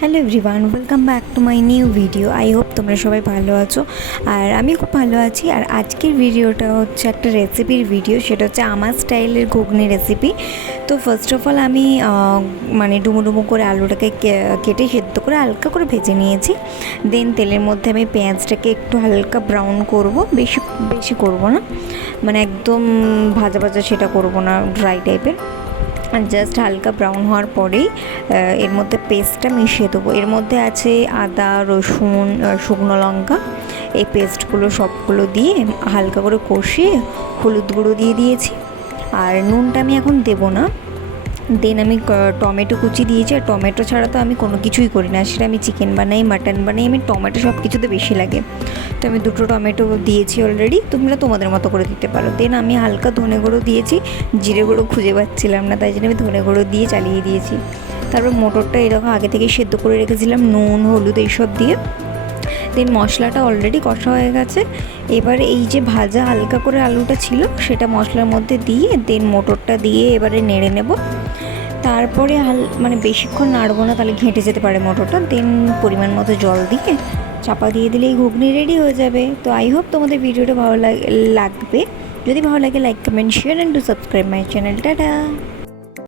Hello everyone, welcome back to my new video. I hope তোমরা সবাই ভালো আছো আর আমি খুব ভালো আছি। আর আজকের ভিডিওটা হচ্ছে একটা রেসিপির ভিডিও, সেটা হচ্ছে আমার স্টাইলের ঘুগনি রেসিপি। তো ফার্স্ট অফ অল আমি ডুমো ডুমো করে আলুটাকে কেটে সেদ্ধ করে হালকা করে ভেজে নিয়েছি। দেন তেলের মধ্যে আমি পেঁয়াজটাকে একটু হালকা ব্রাউন করব, বেশি বেশি করব না, মানে একদম ভাজা ভাজা সেটা করব না, ড্রাই টাইপের। জাস্ট হালকা ব্রাউন হওয়ার পরেই এর মধ্যে পেস্টটা মিশিয়ে দেবো। এর মধ্যে আছে আদা, রসুন, শুকনো লঙ্কা, এই পেস্টগুলো সবগুলো দিয়ে হালকা করে কষিয়ে হলুদ গুঁড়ো দিয়ে দিয়েছি। আর নুনটা আমি এখন দেবো না। দেন আমি টমেটো কুচি দিয়েছি, আর টমেটো ছাড়া তো আমি কোনো কিছুই করি না, সেটা আমি চিকেন বানাই, মাটন বানাই, আমি টমেটো সব কিছুতে বেশি লাগে। তো আমি 2টো টমেটো দিয়েছি অলরেডি, তোমরা তোমাদের মতো করে দিতে পারো। দেন আমি হালকা ধনে গুঁড়ো দিয়েছি, জিরে গুঁড়ো খুঁজে পাচ্ছিলাম না, তাই জন্য আমি ধনে গুঁড়ো দিয়ে চালিয়ে দিয়েছি। তারপর মটরটা এরকম আগে থেকে সেদ্ধ করে রেখেছিলাম, নুন হলুদ এইসব দিয়ে। দেন মশলাটা অলরেডি কষা হয়ে গেছে। এবারে এই যে ভাজা হালকা করে আলুটা ছিল সেটা মশলার মধ্যে দিয়ে দেন মটরটা দিয়ে এবারে নেড়ে নেব। তারপরে বেশিক্ষণ নাড়বো না, তাহলে ঘেঁটে যেতে পারে মটরটা। দেন পরিমাণ মতো জল দিয়ে চাপা দিয়ে দিলেই ঘুগনি রেডি হয়ে যাবে। তো আই হোপ তোমাদের ভিডিওটা ভালো লাগবে। যদি ভালো লাগে like comment share and to subscribe my channel. Tata.